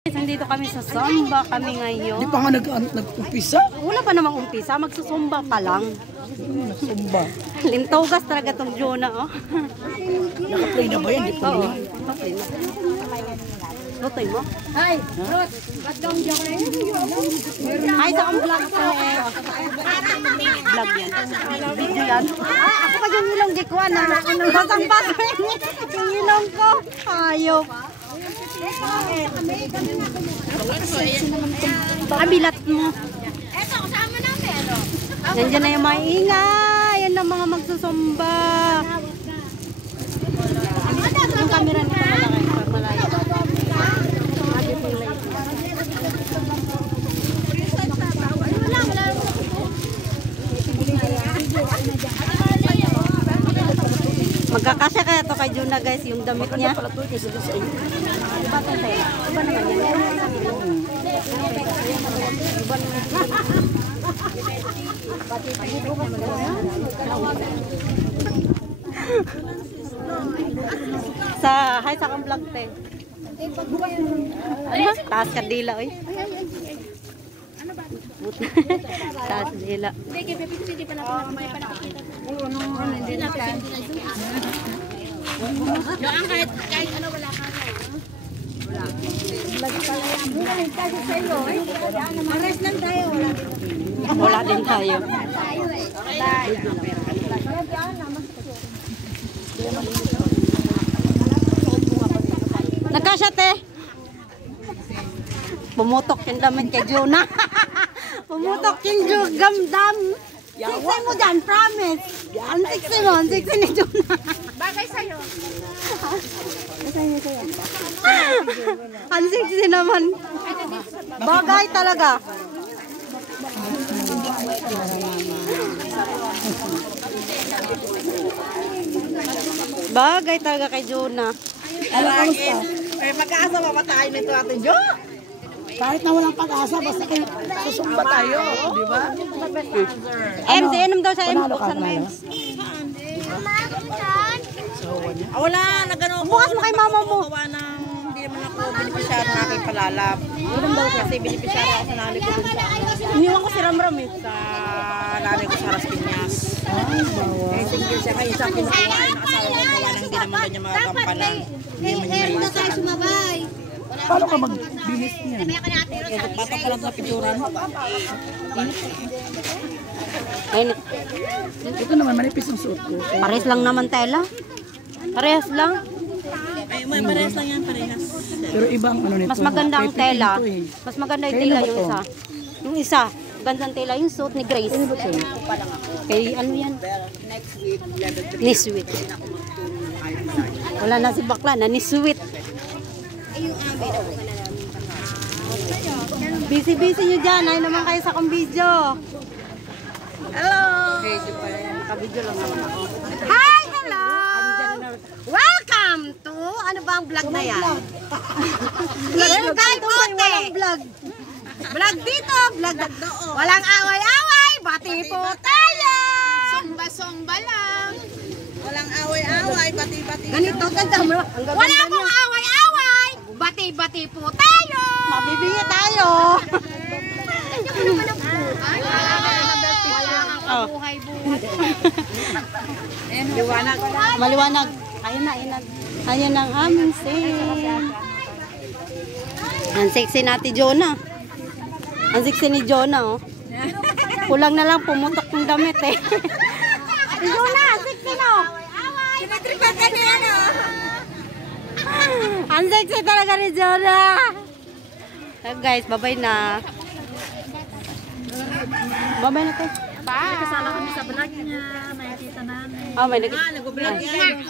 Nandito kami sa Zumba kami ngayon. Di pa nga nag-umpisa? Wala pa namang umpisa, magsusumba pa lang. Zumba. Lintogas talaga tong Jonah, oh. Naka-play na ba yan? Di pa Oo, ba? naka-play na. Lutoy mo? Hi, Ruth. Ba't daw dyan kayo? Ay, sa ang vlog ko eh. Vlog yan. Video yan. Ako pa yung ilong gikuan na. Basang-bas yung ilong ko. Ayok. Kabilat mo. Eto, kasama natin. Nandiyan na yung mga ingay. Yan ang mga magsusumba. Yung camera nito malaki. Pag malayo. Magkakasya kaya to kay Jonah guys, yung damit niya. Iba naman yan. Hi sa kang vlog te. Ano? Taas ka dila oy. Taas dila. Hindi pa nakakita. Hindi natin. Yung kahit ano wala ka. Wala. Kasi sa'yo, mares lang tayo. Wala din tayo. Nagkasya te. Pumutok yung damit kay Jonah. Pumutok yung gamdam. Siksi mo dyan, promise. Ang siksi mo, ang siksi ni Jonah. Bagay sa'yo. Ang siksi naman. Bagay talaga. Bagay talaga kay Jonah. Ano kamusta? Mag-aasa pa tayo nito Ate Jo? Kahit na walang pag-asa, basta kayo susumba tayo. Di ba? MC, inom daw sa MC. Panalo ka, Buksan mo panalo. MC. Wala, nagano ko. Bukas mo kay mama mo. Gawa ng hindi naman ako beneficiary na aking palalab. Kasi beneficiary ako sa nanay ko dun sa Iniwan ko si Ramram eh. sa nanay ko sa Las Piñas. Eh, single siya kayo sa akin na ay nakasawa ko gawa ng hindi naman ganyan mga gampanan. Hindi naman niya may isa. Sumabay. Paano ka mag-bilis niyan? Bata pa lang sa picturan. Ayun, Ito naman, manipis ang suot ko. pares lang naman tela. Parehas lang. Ay, may parehas lang yan, parehas. Pero ibang ano nito. Mas maganda ang Pepe tela. ito eh. Mas maganda yung Kailan tela ba yung to? isa. Yung isa, gandang tela yung suit ni Grace. Ano ba ito? Kay ano yan? Ni Sweet. Wala na si bakla na ni Sweet. Busy-busy nyo dyan. Ay naman kayo sa kong video. Hello! Nakabidyo lang naman ako. Hi, hello. Welcome to, ano ba ang vlog na yan? Ingay Bote. Walang vlog. Vlog dito, vlog doon. Walang away-away, bati po tayo. Sumba-sumba lang. Walang away-away, bati-bati. Ganito, ganda mo. Wala pong away-away, bati-bati po tayo. Mabibigyan tayo. Oh. Liwanag. Maliwanag. Ayun na, ayun na. Ayun ang aming scene. Ang sexy natin Jonah. Ang sexy ni Jonah, oh. Kulang na lang pumutok ng damit, eh. Si Jonah, sexy, no? Sinatripan ka niya, no? Ang sexy talaga ni Jonah. So guys, bye-bye na. Bye-bye na to. Bye. Kasama kami sa vlog niya. Makikita namin. Oh, may nag- Nag-vlog yan.